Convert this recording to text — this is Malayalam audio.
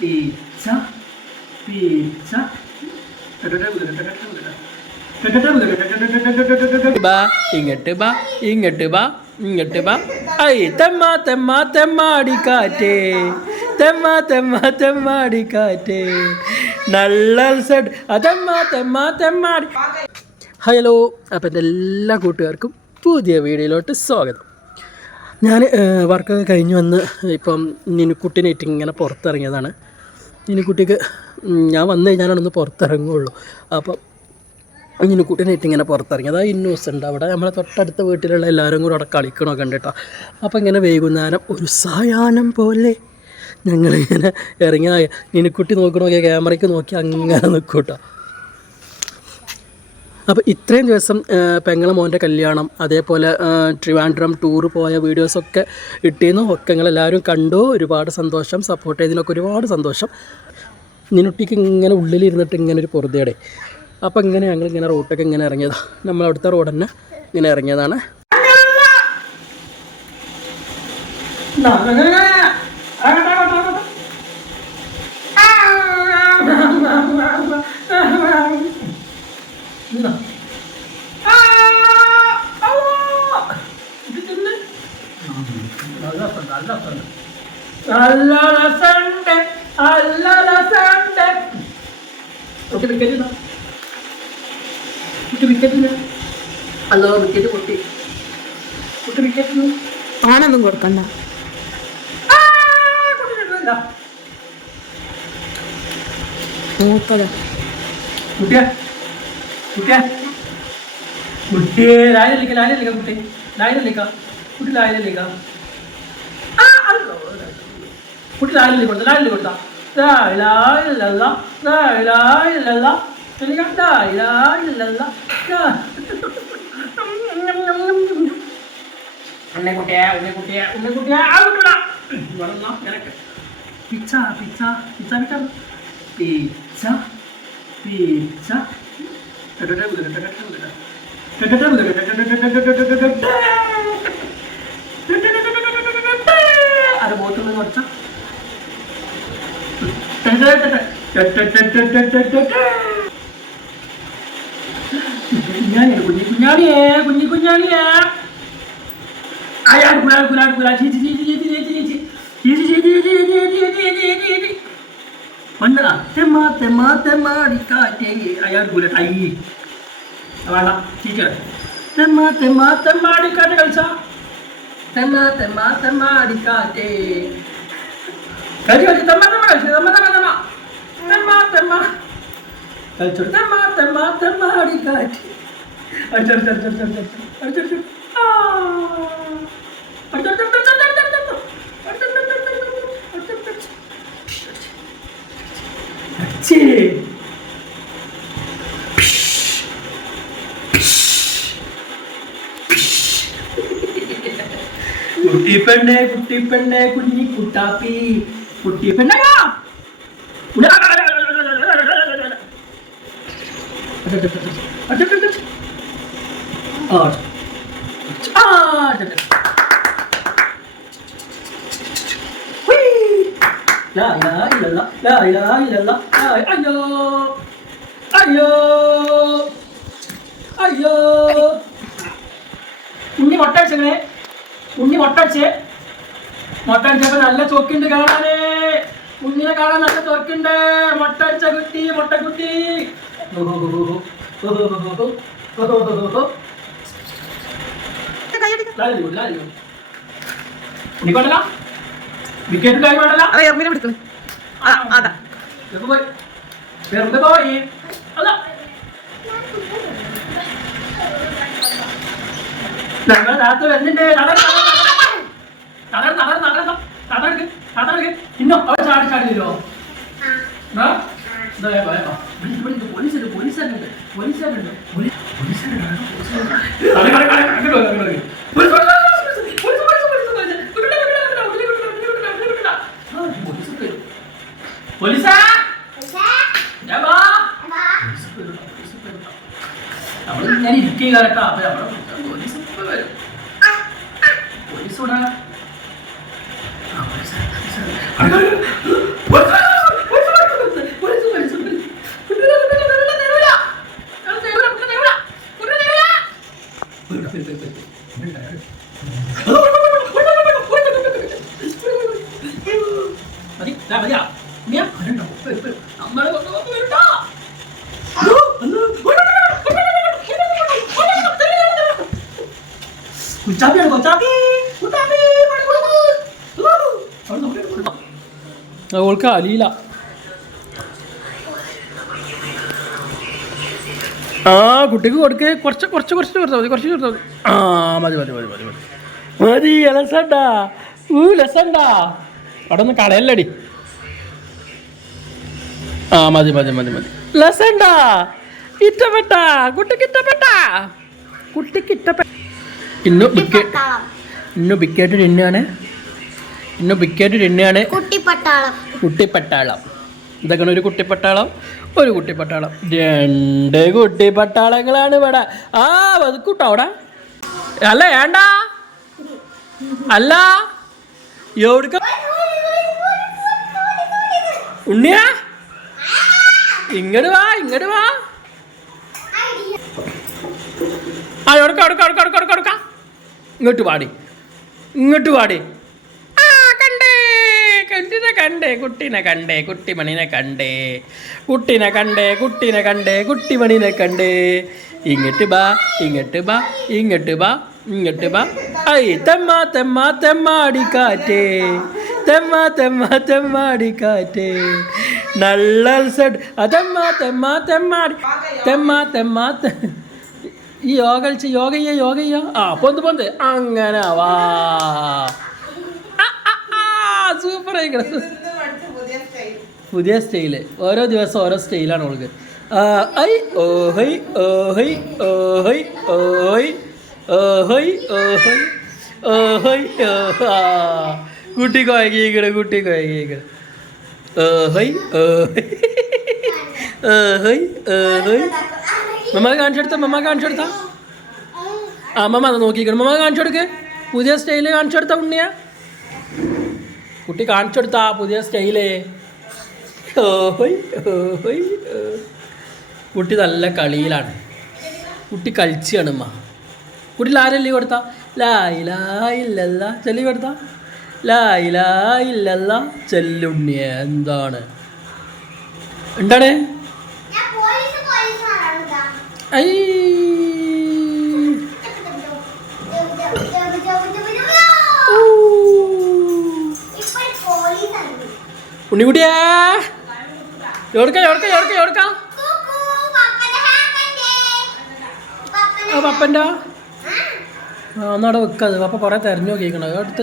പിച്ച പിച്ച. ബാ ഇങ്ങട്ട് ബാ ഇങ്ങട്ട് ബാ ഇങ്ങട്ട് ബാ. ഐ തെമ്മ തെമ്മ തെമ്മാടി കാറ്റേ. തെമ്മ തെമ്മ തെമ്മാടി കാറ്റേ. നല്ല ഹലോ അപ്പം എന്റെ എല്ലാ കൂട്ടുകാർക്കും പുതിയ വീഡിയോയിലോട്ട് സ്വാഗതം. ഞാൻ വർക്കൊക്കെ കഴിഞ്ഞ് വന്ന് ഇപ്പം നിനുക്കുട്ടിനായിട്ട് ഇങ്ങനെ പുറത്തിറങ്ങിയതാണ്. നിനുക്കുട്ടിക്ക് ഞാൻ വന്നു കഴിഞ്ഞാലൊന്ന് പുറത്തിറങ്ങുള്ളൂ. അപ്പം നിനുക്കുട്ടിനായിട്ട് ഇങ്ങനെ പുറത്തിറങ്ങി അതാ ഇന്നൂസ് ഉണ്ട് അവിടെ. നമ്മളെ തൊട്ടടുത്ത വീട്ടിലുള്ള എല്ലാവരും കൂടെ അവിടെ കളിക്കണമൊക്കെ ഉണ്ട് കേട്ടോ. അപ്പം ഇങ്ങനെ വൈകുന്നേരം ഒരു സായാഹ്നം പോലെ ഞങ്ങളിങ്ങനെ ഇറങ്ങിയ നോക്കി നോക്കണമൊക്കെ ക്യാമറയ്ക്ക് നോക്കി അങ്ങനെ നിൽക്കൂട്ടോ കേട്ടോ അപ്പോൾ ഇത്രയും ദിവസം പെങ്ങളെ മോന്റെ കല്യാണം അതേപോലെ ട്രിവാൻഡ്രം ടൂർ പോയ വീഡിയോസൊക്കെ ഇട്ടിരുന്നു. ഒക്കെ നിങ്ങളെല്ലാവരും കണ്ടു. ഒരുപാട് സന്തോഷം. സപ്പോർട്ട് ചെയ്തതിനൊക്കെ ഒരുപാട് സന്തോഷം. നിനുട്ടിക്ക് ഇങ്ങനെ ഉള്ളിലിരുന്നിട്ട് ഇങ്ങനെ ഒരു പൊറുതയുടെ. അപ്പോൾ ഇങ്ങനെ ഞങ്ങൾ ഇങ്ങനെ റോട്ടൊക്കെ ഇങ്ങനെ ഇറങ്ങിയതാണ് അവിടുത്തെ റോഡ് തന്നെ ഇങ്ങനെ ഇറങ്ങിയതാണ്. നല്ല രസമുണ്ട് നല്ല രസമുണ്ട് നല്ല രസമുണ്ട് കുട്ടി വിക്കറ്റ് കുട്ടി അല്ലോ വിക്കറ്റ് പൊട്ടി. കുട്ടി വിക്കറ്റിന് അവനൊന്നും കൊടുക്കണ്ട. മൂത്തത്. കുട്ടിയാ കുട്ടിയാ. കുട്ടിയെ ലായനിലേക്കാ ലായനിലേക്കാ കുട്ടി. ലായനിലേക്കാ കുട്ടി ലായനിലേക്കാ കുട്ടി ലായനല്ലി കൊടുത്ത ലായനല്ലി കൊടുത്ത ഉണ്ണിക്കുട്ടിയെ ഉണ്ണിക്കുട്ടിയെ ഉണ്ണിക്കുട്ടിയെ ആ പിച്ച പിച്ച പിച്ച പിച്ച കുറച്ച കുഞ്ഞാണിയെ കുഞ്ഞി കുഞ്ഞാണിയെ കുഞ്ഞി കുഞ്ഞാണിയെ അയാൾ കുലാൽ കുലാൽ കുലാൽ ചീച്ചി ചീച്ചി ചീച്ചി ചീച്ചി ചീച്ചി ചീച്ചി ചീച്ചി ചീച്ചി ചീച്ചി ചീച്ചി ചീച്ചി വന്നടാ തെമ്മ തെമ്മ തെമ്മാടിക്കാറ്റേ അയാൾ കുല ടൈ വേണ്ട ടീച്ചർ തെമ്മ തെമ്മ തെമ്മാടിക്കാറ്റ് കളിച്ച തെമ്മ തെമ്മ തെമ്മാടിക്കാറ്റേ Kaju ada tambah tambah tambah tambah tambah tambah tambah. Kaju tambah tambah tambah hari kaju. Ajar ajar ajar ajar ajar ajar ajar. Ah, ajar ajar ajar ajar ajar ajar. अच्छे കുട്ടി പെണ്ണെ കുട്ടി പെണ്ണെ കുഞ്ഞി കുട്ടാപ്പി ഇലല്ല ലാ അയ്യോ അയ്യോ അയ്യോ ഉണ്ണി മൊട്ടടിച്ചേ ഉണ്ണി മൊട്ടടിച്ചേ മൊട്ടടിച്ചപ്പോ നല്ല ചൊക്കുണ്ട് കാണാനേ. കുഞ്ഞിനെ കാണാൻ നല്ല ചൊക്കുണ്ട്. മൊട്ടടിച്ച കുട്ടി മൊട്ടക്കുട്ടി. പോയി. അതാ. ഞങ്ങൾ രാത്രി വരുന്നുണ്ട്. തകർന്ന് തകർന്ന് തകർന്ന്. തകർക്ക് തകർക്ക്. ഇന്നോ അവൻ ചാടി ചാടി വരുമോ പോലീസുണ്ട് പോലീസുണ്ട് പോലീസുണ്ട് പോലീസാ ഞാൻ ഇരിക്കുക കേട്ടോ. അപ്പൊ നമ്മുടെ പോലീസ് വരും. പോലീസ് ഇവിടെ police. Police, police, police, police. കുട്ടികളെ, കുട്ടികളെ, കുട്ടികളെ, തരൂല. കുട്ടികളെ, തരൂല, കുട്ടികളെ, തരൂല. കുട്ടികളെ, തരൂല. പോയി, പോയി, പോയി, പോയി. മതി, ദാ മതിയാ. ഉണ്ണിയാ, വരണ്ട, വരൂ, വരൂ. നമ്മളെ കൊന്നു കൊന്നു വരൂട്ടോ. അയ്യോ, അയ്യോ, കുച്ചാപ്പിയാണ് കൊച്ചാപ്പി കുച്ചാപ്പി പണി കൊടുക്കൂ. അവിടെ നോക്കി കൊടുക്കണം. അവൾക്ക് അലിയില്ല ആ കുട്ടിക്ക് കൊടുക്ക്. കുറച്ച് കുറച്ച് കുറച്ച് കൊടുത്താൽ മതി കുറച്ച് കൊടുത്താൽ മതി. ആ മതി മതി മതി മതി മതി. മതി ലസണ്ടാ ഊ ലസണ്ടാ അവിടെ ഒന്ന് കളയല്ലടി. ആ മതി മതി മതി മതി. ലസണ്ടാ ഇഷ്ടപ്പെട്ട. കുട്ടിക്ക് ഇഷ്ടപ്പെട്ട. കുട്ടിക്ക് ഇഷ്ടപ്പെട്ട. ഇന്നു ബിക്കേ ഇന്നു ബിക്കായിട്ട് തിന്നുകയാണ് ഇന്നു ബിക്കായിട്ട് തിന്നുകയാണ് കുട്ടിപ്പട്ടാളം. കുട്ടിപ്പട്ടാളം. ഇതൊക്കെയാണ് ഒരു കുട്ടിപ്പട്ടാളം ഒരു കുട്ടിപ്പട്ടാളം. രണ്ട് കുട്ടിപ്പട്ടാളങ്ങളാണ് ഇവിടെ. ആ വതുക്കൂട്ടോ അവിടെ. അല്ല വേണ്ട. അല്ല. എവിടുക്ക ഉണ്ണിയാ? ഇങ്ങോട്ട് വാ ഇങ്ങോട്ട് വാ. ആ എവിടക്ക എവിടക്ക എവിടക്ക എവിടക്ക എവിടക്ക? ഇങ്ങോട്ട് പാടി ഇങ്ങോട്ട് പാടി കണ്ടേ കുട്ടീനെ കണ്ടേ കുട്ടിമണിനെ കണ്ടേ. കുട്ടീനെ കണ്ടേ കുട്ടീനെ കണ്ടേ കുട്ടിമണിനെ കണ്ടേ. ഇങ്ങോട്ട് ബാ ഇങ്ങോട്ട് ബാ ഇങ്ങോട്ട് ബാ ഇങ്ങോട്ട് ബാ. ഐ തെമ്മ തെമ്മ തെമ്മാടിക്കാറ്റേ തെമ്മ തെമ്മ തെമ്മാടിക്കാറ്റേ നല്ല സെഡ് അതെമ്മ തെമ്മ തെമ്മാടി തെമ്മ തെമ്മ ഈ യോഗ കളിച്ച് യോഗ ചെയ്യ യോഗ ചെയ്യ? ആ പൊന്ത് പൊന്ത്. അങ്ങനെ വാ. സൂപ്പർ ആയിക്കണ. പുതിയ സ്റ്റൈൽ ഓരോ ദിവസം ഓരോ സ്റ്റൈലാണ് അവൾക്ക് ഐ ഓ ഹൈ ഓ ഹൈ ഓ ഹൈ ഓ ഹൈ ഓ ഹൈ ഓ ഹൈ ഓ ഹൈ ഓ കുട്ടി കുഴങ്ങിക്കണ കുട്ടി കുഴങ്ങിക്കണ ഓ ഹൈ ഓ ഹൈ. ഓ ഹൈ ഓ ഹൈ. മമ്മ കാണിച്ചെടുത്ത മമ്മ കാണിച്ചെടുത്ത ആ മമ്മ അത് നോക്കിക്കണം. മമ്മ കാണിച്ചെടുക്ക് പുതിയ സ്റ്റൈൽ കാണിച്ചു കൊടുത്ത ഉണ്ണിയ? കുട്ടി കാണിച്ചു കൊടുത്ത പുതിയ സ്റ്റൈലേ. ഓയ് ഓയ് കുട്ടി നല്ല കളിയിലാണ്. കുട്ടി കളിച്ചാണ് ഉമ്മ. കുട്ടി ആരല്ലേ കൊടുത്ത ലായില്ല ചെല്ലി കൊടുത്ത ലായില്ല ചെല്ലുണ്ണിയ എന്താണ്? എന്താണ്? ഐ ഊ. ഇപ്പോൾ പോലീസ് ആണ് ഉണ്ണിക്കുട്ടിയാ. എവിടുക്കാം എവിടുക്ക എവിടുക്ക എവിടുക്ക? പപ്പന്റെ. ആ ഒന്നവിടെ വെക്കാത്. പപ്പ കുറേ തെരഞ്ഞു നോക്കിക്കണം എടുത്ത